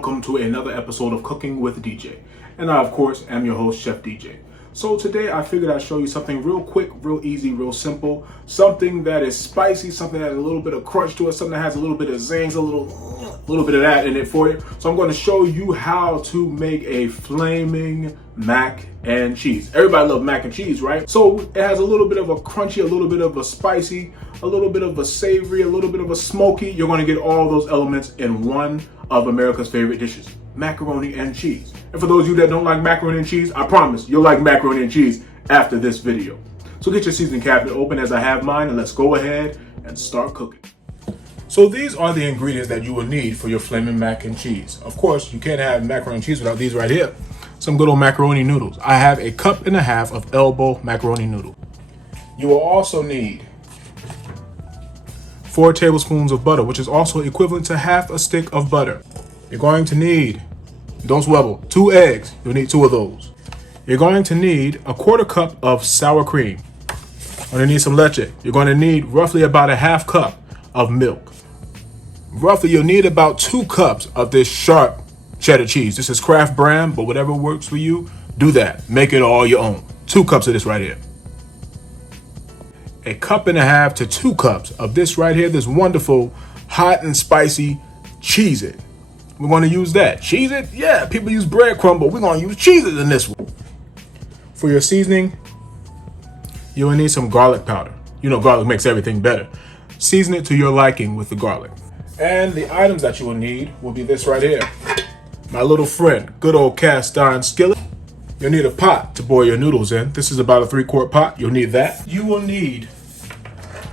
welcome to another episode of Cooking with DJ. And I, of course, am your host, Chef DJ. So today I figured I'd show you something real quick, real easy, real simple, something that is spicy, something that has a little bit of crunch to it, something that has a little bit of zings, a little bit of that in it for you. So I'm going to show you how to make a flaming mac and cheese. Everybody loves mac and cheese, right? So it has a little bit of a crunchy, a little bit of a spicy, a little bit of a savory, a little bit of a smoky. You're going to get all those elements in one of America's favorite dishes, macaroni and cheese. And for those of you that don't like macaroni and cheese, I promise you'll like macaroni and cheese after this video. So get your seasoning cabinet open as I have mine, and let's go ahead and start cooking. So these are the ingredients that you will need for your flaming mac and cheese. Of course, you can't have macaroni and cheese without these right here. Some good old macaroni noodles. I have 1.5 cups of elbow macaroni noodle. You will also need 4 tablespoons of butter, which is also equivalent to half a stick of butter. You're going to need, don't swabble, 2 eggs. You'll need 2 of those. You're going to need 1/4 cup of sour cream. You're going to need some leche. You're going to need roughly about 1/2 cup of milk. Roughly, you'll need about 2 cups of this sharp cheddar cheese. This is Kraft brand, but whatever works for you, do that. Make it all your own. 2 cups of this right here. 1.5 cups to 2 cups of this right here, this wonderful hot and spicy Cheez-It. We're going to use that. Cheez-It? Yeah, people use breadcrumb, but we're going to use Cheez-It in this one. For your seasoning, you will need some garlic powder. You know garlic makes everything better. Season it to your liking with the garlic. And the items that you will need will be this right here. My little friend, good old cast iron skillet. You'll need a pot to boil your noodles in. This is about a 3-quart pot. You'll need that. You will need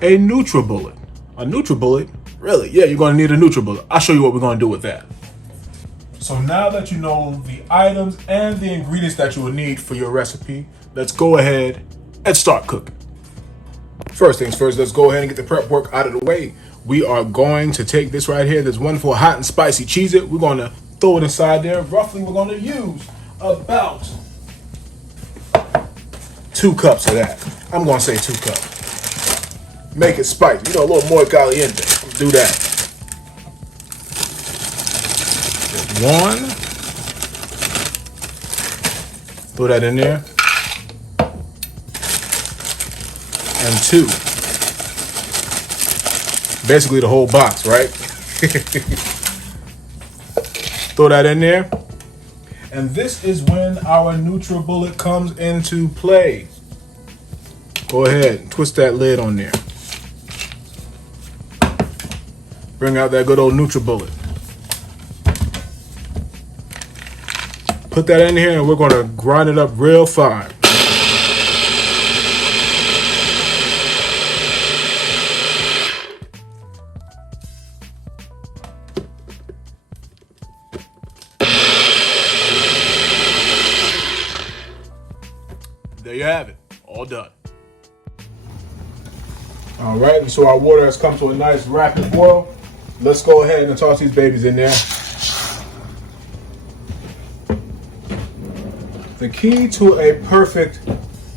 a NutriBullet. A NutriBullet? Really? Yeah, you're going to need a NutriBullet. I'll show you what we're going to do with that. So now that you know the items and the ingredients that you will need for your recipe, let's go ahead and start cooking. First things first, let's go ahead and get the prep work out of the way. We are going to take this right here, this wonderful hot and spicy Cheez-It. We're going to throw it inside there. Roughly, we're going to use about 2 cups of that. I'm going to say 2 cups. Make it spicy. You know, a little more caliente. Do that. 1. Throw that in there. And 2. Basically the whole box, right? Throw that in there. And this is when our NutriBullet comes into play. Go ahead and twist that lid on there. Bring out that good old NutriBullet. Put that in here and we're going to grind it up real fine. There you have it, all done. All right, so our water has come to a nice rapid boil. Let's go ahead and toss these babies in there. The key to a perfect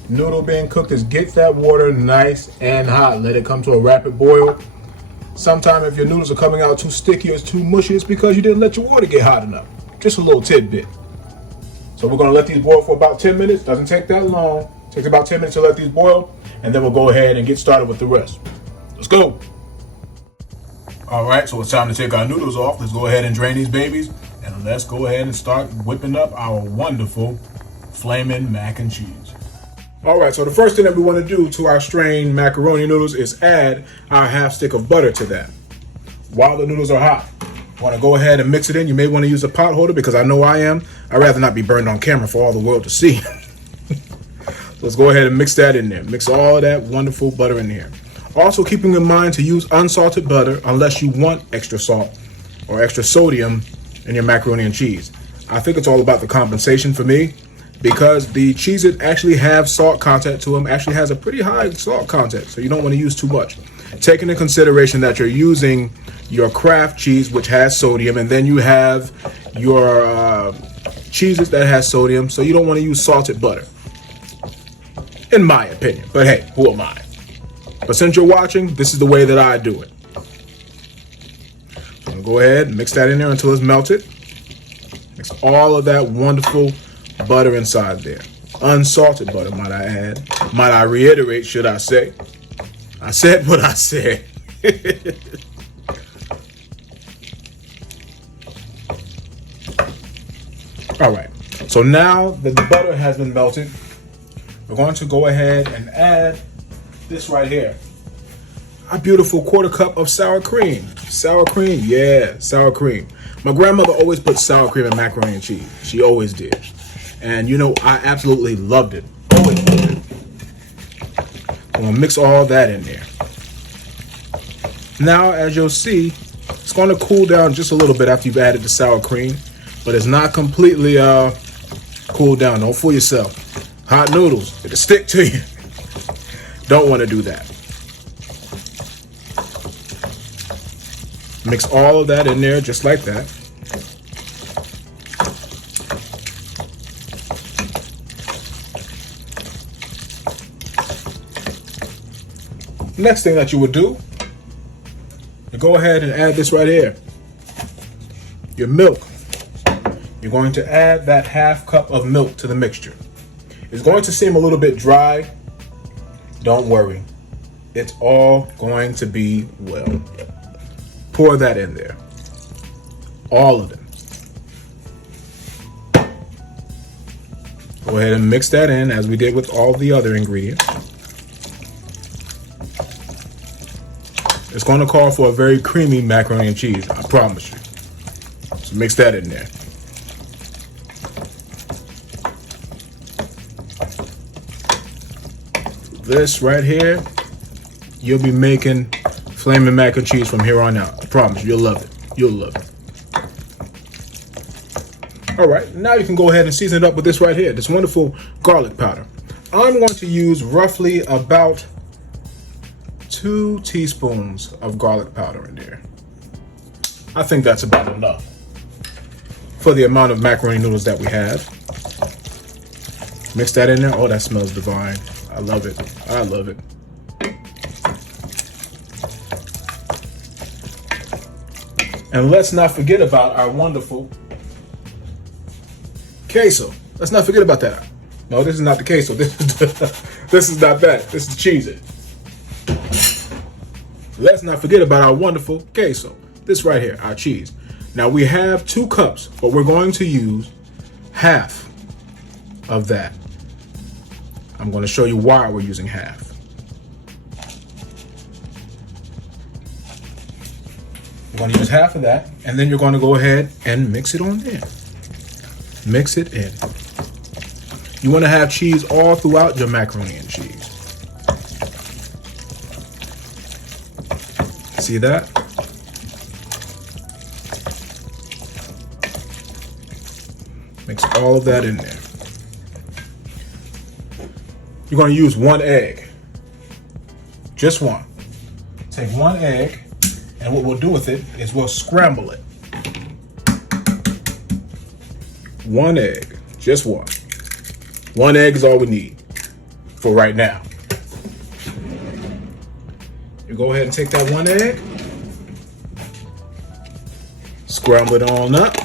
noodle being cooked is get that water nice and hot. Let it come to a rapid boil. Sometimes if your noodles are coming out too sticky or it's too mushy, it's because you didn't let your water get hot enough. Just a little tidbit. So we're going to let these boil for about 10 minutes. Doesn't take that long. It takes about 10 minutes to let these boil, and then we'll go ahead and get started with the rest. Let's go. All right, so it's time to take our noodles off. Let's go ahead and drain these babies, and let's go ahead and start whipping up our wonderful flaming mac and cheese. All right, so the first thing that we want to do to our strained macaroni noodles is add our 1/2 stick of butter to that. While the noodles are hot, you want to go ahead and mix it in. You may want to use a pot holder because I know I am. I'd rather not be burned on camera for all the world to see. Let's go ahead and mix that in there. Mix all of that wonderful butter in there. Also keeping in mind to use unsalted butter unless you want extra salt or extra sodium in your macaroni and cheese. I think it's all about the compensation for me because the Cheez-It actually have salt content to them, actually has a pretty high salt content, so you don't want to use too much. Taking into consideration that you're using your Kraft cheese, which has sodium, and then you have your cheeses that has sodium, so you don't want to use salted butter, in my opinion. But hey, who am I? But since you're watching, this is the way that I do it. So I'm gonna go ahead and mix that in there until it's melted. Mix all of that wonderful butter inside there. Unsalted butter, might I add. Might I reiterate, should I say. I said what I said. All right, so now that the butter has been melted, we're going to go ahead and add this right here. A beautiful 1/4 cup of sour cream. Sour cream, yeah, sour cream. My grandmother always put sour cream in macaroni and cheese. She always did. And you know, I absolutely loved it. Always loved it. I'm gonna mix all that in there. Now, as you'll see, it's gonna cool down just a little bit after you've added the sour cream, but it's not completely cooled down. Don't fool yourself. Hot noodles, it'll stick to you. Don't wanna do that. Mix all of that in there just like that. Next thing that you would do, you go ahead and add this right here. Your milk. You're going to add that 1/2 cup of milk to the mixture. It's going to seem a little bit dry. Don't worry. It's all going to be well. Pour that in there. All of it. Go ahead and mix that in as we did with all the other ingredients. It's going to call for a very creamy macaroni and cheese, I promise you. So mix that in there. This right here, you'll be making flaming mac and cheese from here on out. I promise you, you'll love it. You'll love it. All right, now you can go ahead and season it up with this right here, this wonderful garlic powder. I'm going to use roughly about 2 teaspoons of garlic powder in there. I think that's about enough for the amount of macaroni noodles that we have. Mix that in there. Oh, that smells divine. I love it. I love it. And let's not forget about our wonderful queso. Let's not forget about that. No, this is not the queso. This is not that. This is Cheez-It. Let's not forget about our wonderful queso. This right here, our cheese. Now we have 2 cups, but we're going to use 1/2 of that. I'm going to show you why we're using 1/2. We're going to use 1/2 of that, and then you're going to go ahead and mix it on there. Mix it in. You want to have cheese all throughout your macaroni and cheese. See that? Mix all of that in there. You're going to use 1 egg. Just one. Take 1 egg, and what we'll do with it is we'll scramble it. 1 egg. Just one. 1 egg is all we need for right now. You go ahead and take that 1 egg, scramble it on up.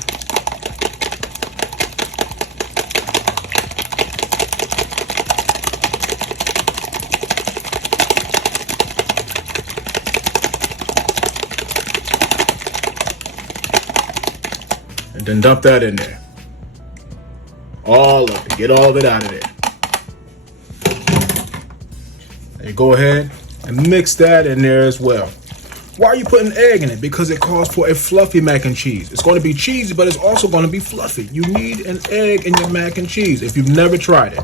And then dump that in there. All of it. Get all of it out of there. And you go ahead and mix that in there as well. Why are you putting egg in it? Because it calls for a fluffy mac and cheese. It's going to be cheesy, but it's also going to be fluffy. You need an egg in your mac and cheese. If you've never tried it,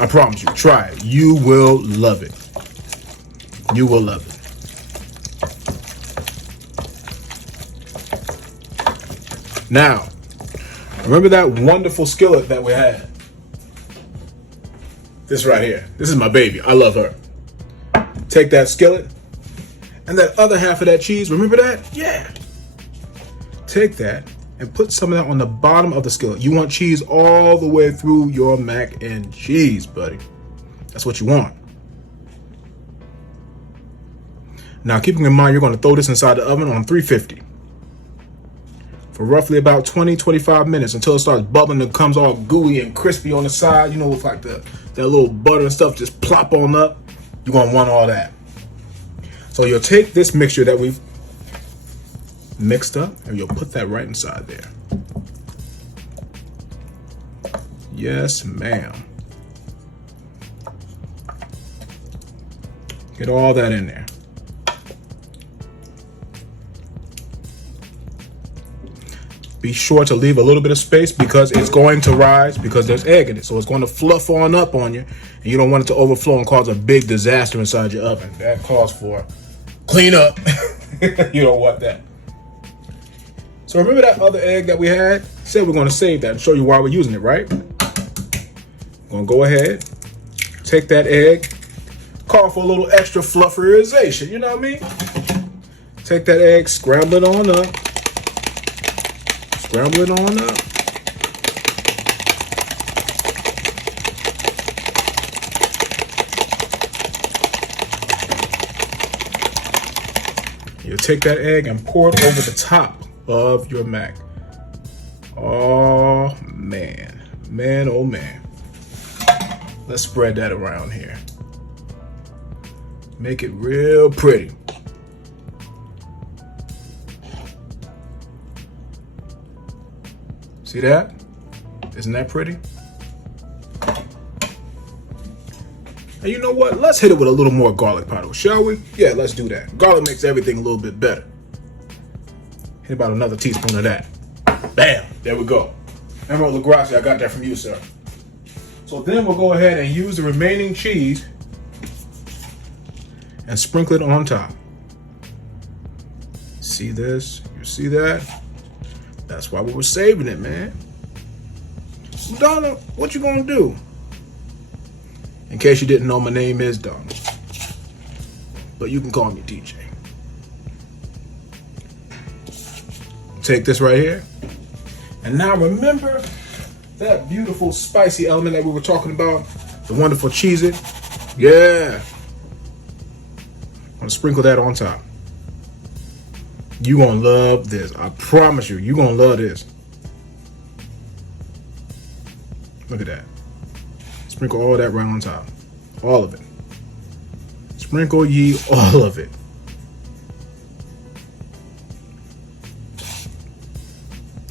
I promise you, try it. You will love it. You will love it. Now, remember that wonderful skillet that we had? This right here. This is my baby. I love her. Take that skillet and that other 1/2 of that cheese. Remember that? Yeah. Take that and put some of that on the bottom of the skillet. You want cheese all the way through your mac and cheese, buddy. That's what you want. Now, keeping in mind, you're going to throw this inside the oven on 350 for roughly about 20-25 minutes until it starts bubbling and comes all gooey and crispy on the side. You know, with like that little butter and stuff just plop on up. You're going to want all that. So you'll take this mixture that we've mixed up and you'll put that right inside there. Yes, ma'am. Get all that in there. Be sure to leave a little bit of space because it's going to rise because there's egg in it. So it's going to fluff on up on you. And you don't want it to overflow and cause a big disaster inside your oven. That calls for clean up. You don't want that. So remember that other egg that we had? Said we're going to save that and show you why we're using it, right? Going to go ahead, take that egg, call for a little extra flufferization, you know what I mean? Take that egg, scramble it on up. Scramble it on up. You take that egg and pour it over the top of your mac. Oh, man. Man, oh, man. Let's spread that around here. Make it real pretty. See that? Isn't that pretty? And you know what? Let's hit it with a little more garlic powder, shall we? Yeah, let's do that. Garlic makes everything a little bit better. Hit about another teaspoon of that. Bam! There we go. Emerald LaGracia, I got that from you, sir. So then we'll go ahead and use the remaining cheese and sprinkle it on top. See this? You see that? That's why we were saving it, man. Donald, what you gonna do? In case you didn't know, my name is Donald. But you can call me DJ. Take this right here. And now remember that beautiful spicy element that we were talking about? The wonderful Cheez-It? Yeah. I'm gonna sprinkle that on top. You're gonna love this. I promise you, you're gonna love this. Look at that. Sprinkle all that right on top. All of it. Sprinkle ye all of it.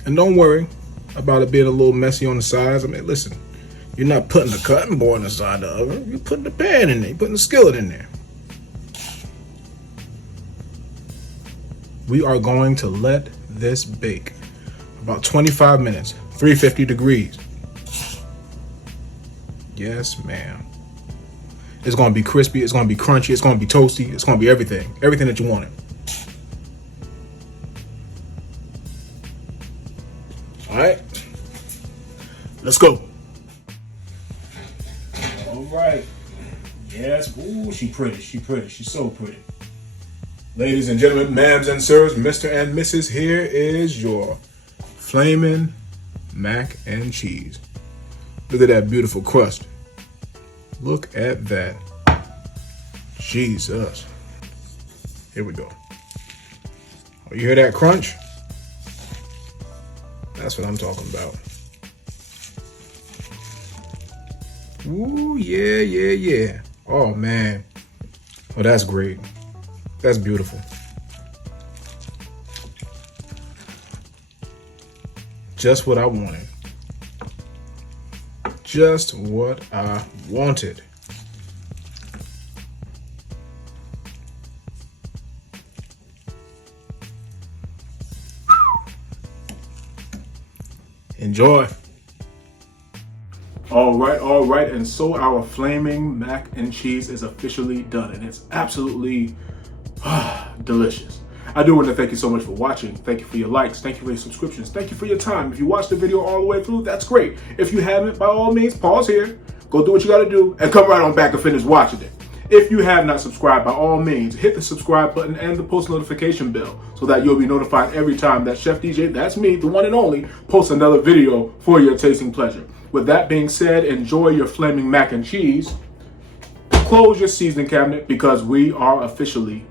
And don't worry about it being a little messy on the sides. I mean, listen, you're not putting the cutting board inside the oven. You're putting the pan in there. You're putting the skillet in there. We are going to let this bake about 25 minutes, 350 degrees. Yes, ma'am. It's going to be crispy. It's going to be crunchy. It's going to be toasty. It's going to be everything. Everything that you wanted. All right. Let's go. All right. Yes. Ooh, she pretty. She pretty. She's so pretty. Ladies and gentlemen, ma'ams and sirs, Mr. and Mrs., here is your flaming mac and cheese. Look at that beautiful crust. Look at that. Jesus. Here we go. Oh, you hear that crunch? That's what I'm talking about. Ooh, yeah, yeah, yeah. Oh, man. Oh, that's great. That's beautiful. Just what I wanted. Just what I wanted. Enjoy. All right. And so our flaming mac and cheese is officially done, and it's absolutely delicious. I do want to thank you so much for watching. Thank you for your likes. Thank you for your subscriptions. Thank you for your time. If you watched the video all the way through, that's great. If you haven't, by all means, pause here. Go do what you got to do and come right on back and finish watching it. If you have not subscribed, by all means, hit the subscribe button and the post notification bell so that you'll be notified every time that Chef DJ, that's me, the one and only, posts another video for your tasting pleasure. With that being said, enjoy your flaming mac and cheese. Close your seasoning cabinet because we are officially